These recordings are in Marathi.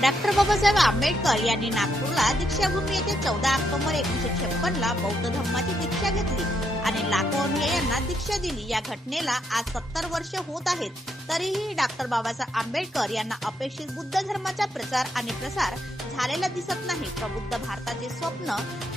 डॉक्टर बाबासाहेब आंबेडकर यांनी नागपूरला दीक्षाभूमी येथे 14 ऑक्टोबर 1956 ला बौद्ध धर्माची दीक्षा घेतली आणि लाखो अनुयायांना दीक्षा दिली. या घटनेला आज 70 वर्ष होत आहेत. तरीही डॉक्टर बाबासाहेब आंबेडकर यांना अपेक्षित बुद्ध धर्माचा प्रचार आणि प्रसार झालेला दिसत नाही. प्रबुद्ध भारताचे स्वप्न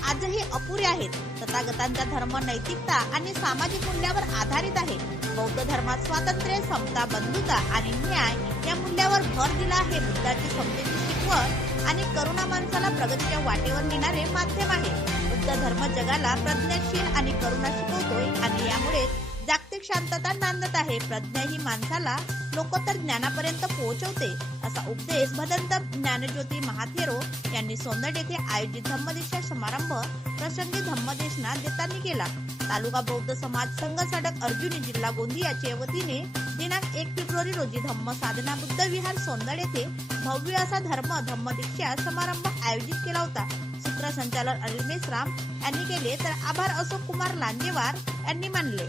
आजही अपुरे आहेत. तथागतांचा धर्म नैतिकता आणि सामाजिक मूल्यावर आधारित आहे. बौद्ध धर्मात स्वातंत्र्य, समता, बंधुता आणि न्याय या मूल्यावर भर दिला आहे. बुद्धाची समतेची शिकवण आणि करुणा माणसाला प्रगतीच्या वाटेवर नेणारे माध्यम आहे. बुद्ध धर्म जगाला प्रज्ञाशील आणि करुणा शिकवतोय आणि यामुळे जागतिक शांतता नांदत आहे. प्रज्ञा ही माणसाला लोकोत्तर ज्ञानापर्यंत पोहोचवते, असा उपदेश भदंत ज्ञानज्योती महाथेरो यांनी सोंदड येथे आयोजित धम्मदीक्षा समारंभ प्रसंगी धम्मदेशना देताना केला. तालुका बौद्ध समाज संघ सडक अर्जुनी जिल्हा गोंदियाच्या वतीने दिनांक 1 फेब्रुवारी रोजी धम्म साधना बुद्ध विहार सोंदड येथे भव्य असा धम्मदीक्षा समारंभ आयोजित केला होता. सूत्रसंचालन अनिल मेश्राम यांनी केले तर आभार अशोक कुमार लांजेवार यांनी मानले.